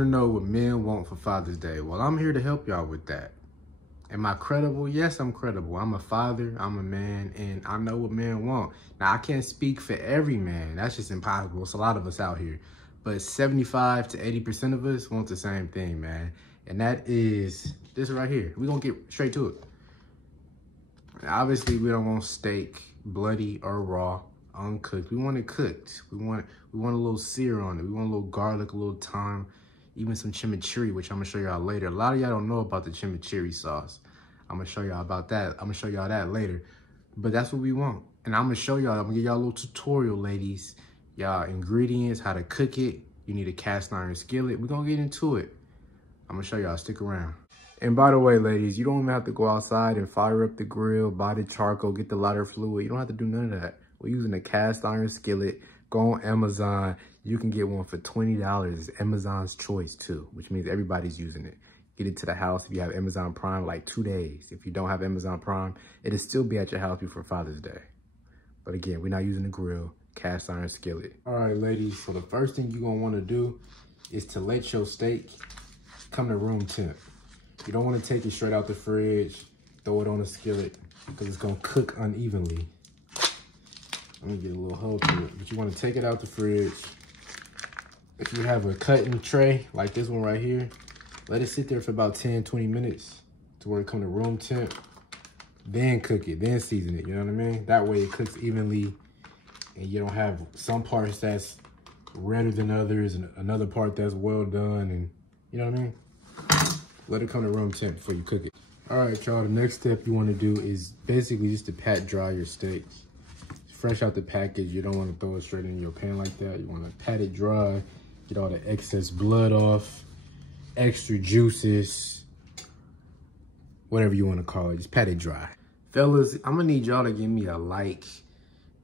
want to know what men want for Father's Day. Well, I'm here to help y'all with that. Am I credible? Yes, I'm credible. I'm a father, I'm a man, and I know what men want. Now, I can't speak for every man. That's just impossible. It's a lot of us out here. But 75 to 80% of us want the same thing, man. And that is this right here. We're going to get straight to it. Obviously, we don't want steak bloody or raw, uncooked. We want it cooked. We want a little sear on it. We want a little garlic, a little thyme, even some chimichurri, which I'm gonna show y'all later. A lot of y'all don't know about the chimichurri sauce. I'm gonna show y'all about that. I'm gonna show y'all that later. But that's what we want. And I'm gonna show y'all, I'm gonna give y'all a little tutorial, ladies. Y'all ingredients, how to cook it. You need a cast iron skillet. We're gonna get into it. I'm gonna show y'all, stick around. And by the way, ladies, you don't even have to go outside and fire up the grill, buy the charcoal, get the lighter fluid. You don't have to do none of that. We're using a cast iron skillet. Go on Amazon. You can get one for $20. It's Amazon's choice too, which means everybody's using it. Get it to the house if you have Amazon Prime, like 2 days. If you don't have Amazon Prime, it'll still be at your house before Father's Day. But again, we're not using the grill, cast iron skillet. All right, ladies, so the first thing you're gonna wanna do is to let your steak come to room temp. You don't wanna take it straight out the fridge, throw it on a skillet, because it's gonna cook unevenly. I'm gonna get a little hole to it, but you wanna take it out the fridge. If you have a cutting tray, like this one right here, let it sit there for about 10, 20 minutes to where it come to room temp. Then cook it, then season it, you know what I mean? That way it cooks evenly and you don't have some parts that's redder than others and another part that's well done, and you know what I mean? Let it come to room temp before you cook it. All right, y'all, the next step you wanna do is basically just to pat dry your steaks. Fresh out the package, you don't want to throw it straight in your pan like that. You want to pat it dry, get all the excess blood off, extra juices, whatever you want to call it. Just pat it dry. Fellas, I'm gonna need y'all to give me a like.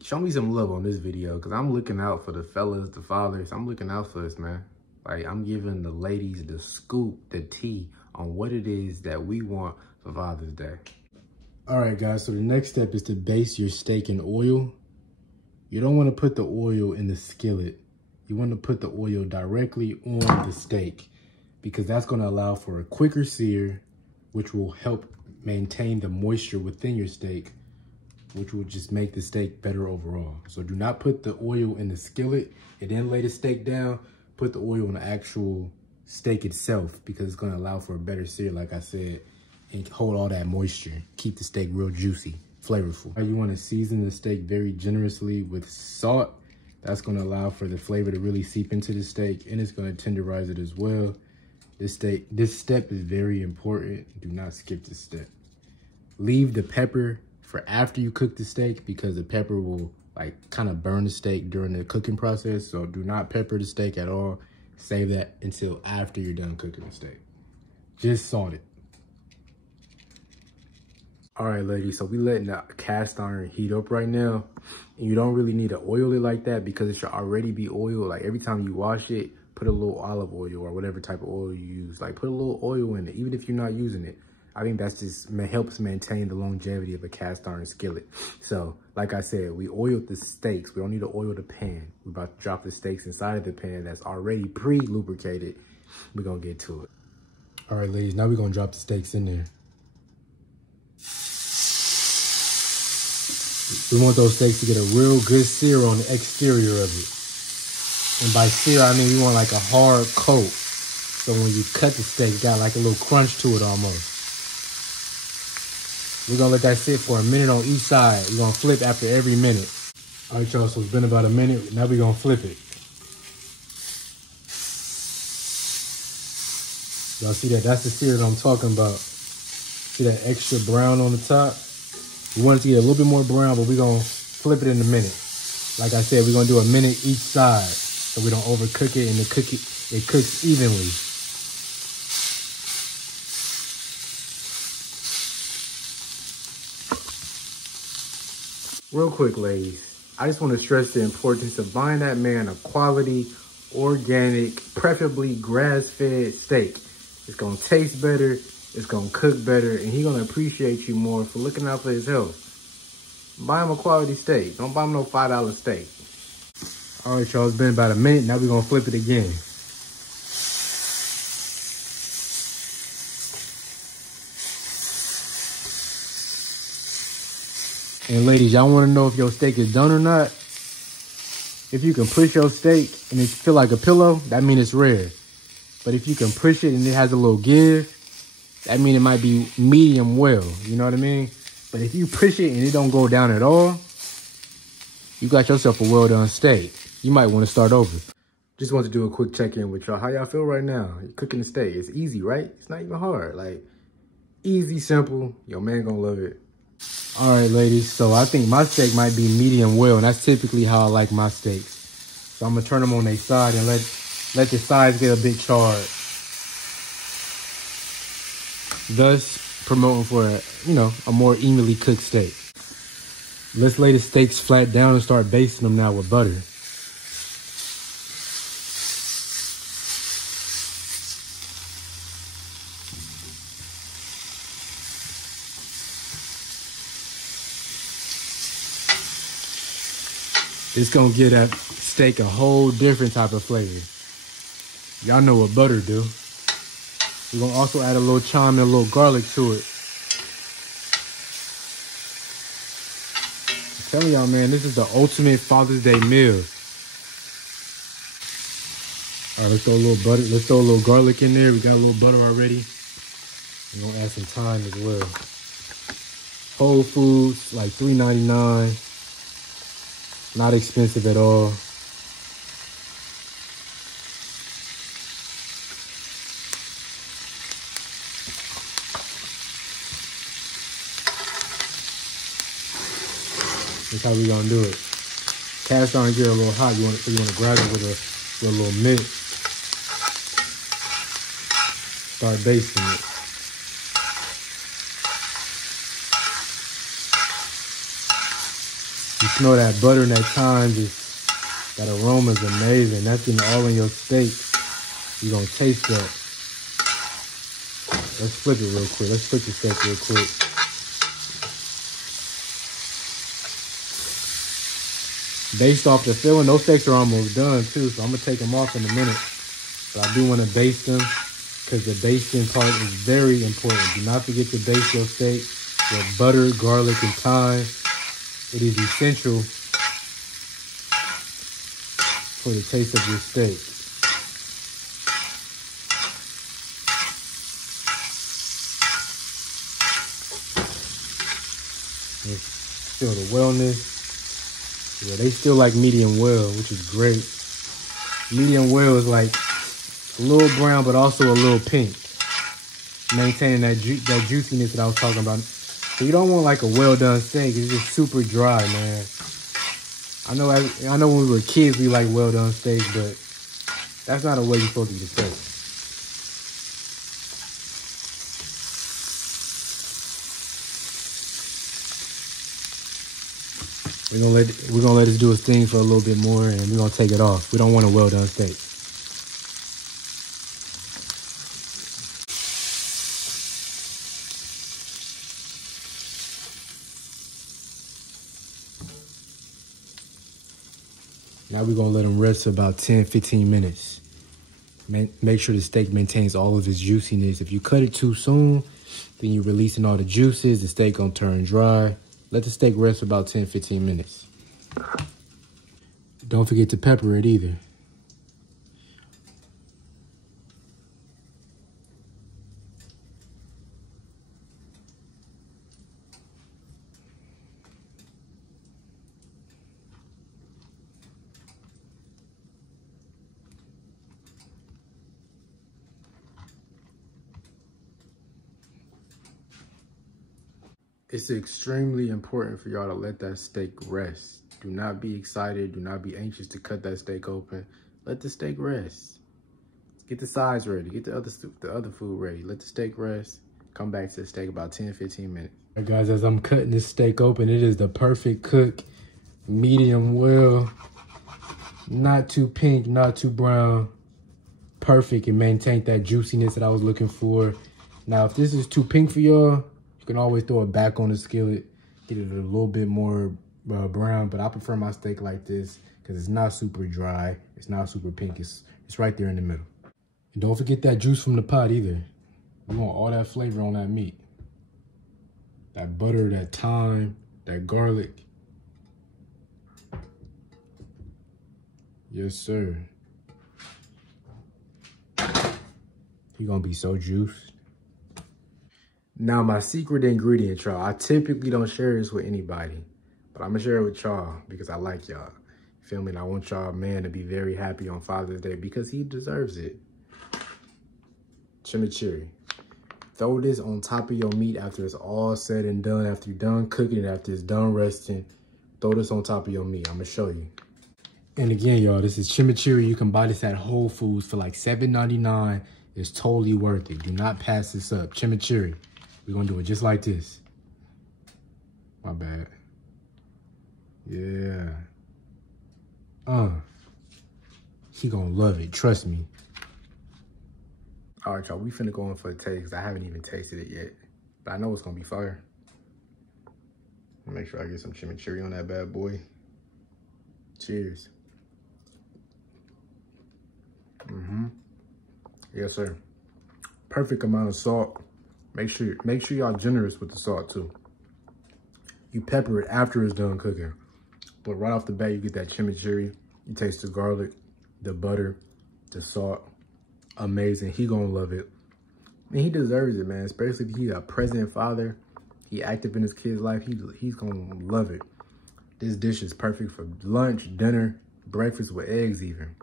Show me some love on this video, because I'm looking out for the fellas, the fathers. I'm looking out for us, man. Like, I'm giving the ladies the scoop, the tea on what it is that we want for Father's Day. All right, guys, so the next step is to baste your steak in oil. You don't want to put the oil in the skillet. You want to put the oil directly on the steak, because that's going to allow for a quicker sear, which will help maintain the moisture within your steak, which will just make the steak better overall. So do not put the oil in the skillet and then lay the steak down. Put the oil on the actual steak itself, because it's going to allow for a better sear, like I said, and hold all that moisture. Keep the steak real juicy, flavorful. You want to season the steak very generously with salt. That's going to allow for the flavor to really seep into the steak, and it's going to tenderize it as well. This step is very important. Do not skip this step. Leave the pepper for after you cook the steak, because the pepper will like kind of burn the steak during the cooking process. So do not pepper the steak at all. Save that until after you're done cooking the steak. Just salt it. All right, ladies, so we letting the cast iron heat up right now. And you don't really need to oil it like that, because it should already be oiled. Like, every time you wash it, put a little olive oil or whatever type of oil you use. Like, put a little oil in it, even if you're not using it. I think that's just helps maintain the longevity of a cast iron skillet. So, like I said, we oiled the steaks. We don't need to oil the pan. We're about to drop the steaks inside of the pan that's already pre-lubricated. We're gonna get to it. All right, ladies, now we're gonna drop the steaks in there. We want those steaks to get a real good sear on the exterior of it. And by sear, I mean we want like a hard coat. So when you cut the steak, it got like a little crunch to it almost. We're gonna let that sit for a minute on each side. We're gonna flip after every minute. All right, y'all, so it's been about a minute. Now we're gonna flip it. Y'all see that? That's the sear that I'm talking about. See that extra brown on the top? We want it to get a little bit more brown, but we're gonna flip it in a minute. Like I said, we're gonna do a minute each side so we don't overcook it and it cooks evenly. Real quick, ladies, I just want to stress the importance of buying that man a quality, organic, preferably grass-fed steak. It's going to taste better, it's going to cook better, and he's going to appreciate you more for looking out for his health. Buy him a quality steak. Don't buy him no $5 steak. All right, y'all, it's been about a minute. Now we're going to flip it again. And ladies, y'all want to know if your steak is done or not? If you can push your steak and it feel like a pillow, that means it's rare. But if you can push it and it has a little give, that means it might be medium well. You know what I mean? But if you push it and it don't go down at all, you got yourself a well done steak. You might want to start over. Just want to do a quick check-in with y'all. How y'all feel right now? You're cooking the steak. It's easy, right? It's not even hard. Like, easy, simple. Your man gonna love it. All right, ladies. So I think my steak might be medium well, and that's typically how I like my steaks. So I'm gonna turn them on their side and let the sides get a bit charred. Thus promoting for a more evenly cooked steak. Let's lay the steaks flat down and start basting them now with butter. It's gonna give that steak a whole different type of flavor. Y'all know what butter do. We're gonna also add a little thyme and a little garlic to it. I'm telling y'all, man, this is the ultimate Father's Day meal. All right, let's throw a little butter. Let's throw a little garlic in there. We got a little butter already. We're gonna add some thyme as well. Whole Foods, like $3.99. Not expensive at all. That's how we gonna do it. Cast iron get a little hot. You want to grab it with a little mitt. Start basting it. You smell that butter and that thyme, that aroma is amazing. That's getting all in your steak. You're gonna taste that. Let's flip it real quick. Let's flip the steak real quick. Based off the filling, those steaks are almost done too, so I'm gonna take them off in a minute. But I do want to baste them because the basting part is very important. Do not forget to baste your steak with butter, garlic, and thyme. It is essential for the taste of your steak. Let's feel the wellness. Yeah, they still like medium well, which is great. Medium well is like a little brown, but also a little pink. Maintaining that juiciness that I was talking about. So you don't want like a well done steak. It's just super dry, man. I know when we were kids, we like well done steaks, but that's not a way you're supposed to eat a steak. We're gonna let this do its thing for a little bit more, and we're gonna take it off. We don't want a well done steak. Now we're gonna let them rest for about 10-15 minutes. Make sure the steak maintains all of its juiciness. If you cut it too soon, then you're releasing all the juices. The steak gonna turn dry. Let the steak rest for about 10-15 minutes. Don't forget to pepper it either. It's extremely important for y'all to let that steak rest. Do not be excited. Do not be anxious to cut that steak open. Let the steak rest. Get the sides ready. Get the other food ready. Let the steak rest. Come back to the steak about 10-15 minutes. All right, guys, as I'm cutting this steak open, it is the perfect cook. Medium well. Not too pink, not too brown. Perfect and maintain that juiciness that I was looking for. Now, if this is too pink for y'all, you can always throw it back on the skillet, get it a little bit more brown, but I prefer my steak like this because it's not super dry. It's not super pink. It's right there in the middle. And don't forget that juice from the pot either. You want all that flavor on that meat. That butter, that thyme, That garlic. Yes, sir. He gonna be so juiced. Now, my secret ingredient, y'all. I typically don't share this with anybody, but I'm gonna share it with y'all because I like y'all. Feel me? And I want y'all, man, to be very happy on Father's Day because he deserves it. Chimichurri. Throw this on top of your meat after it's all said and done, after you're done cooking it, after it's done resting. Throw this on top of your meat. I'm gonna show you. And again, y'all, this is chimichurri. You can buy this at Whole Foods for like $7.99. It's totally worth it. Do not pass this up. Chimichurri. We're gonna do it just like this. My bad. Yeah. He gonna love it. Trust me. All right, y'all. We finna go in for a taste. I haven't even tasted it yet, but I know it's gonna be fire. Make sure I get some chimichurri on that bad boy. Cheers. Yes, sir. Perfect amount of salt. Make sure y'all generous with the salt too. You pepper it after it's done cooking, but right off the bat you get that chimichurri. You taste the garlic, the butter, the salt. Amazing. He gonna love it, and he deserves it, man. Especially if he's a present father. He active in his kid's life. He's gonna love it. This dish is perfect for lunch, dinner, breakfast with eggs even.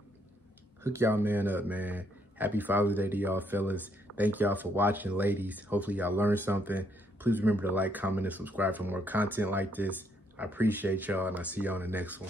Hook y'all man up, man. Happy Father's Day to y'all fellas. Thank y'all for watching, ladies. Hopefully y'all learned something. Please remember to like, comment, and subscribe for more content like this. I appreciate y'all, and I'll see y'all on the next one.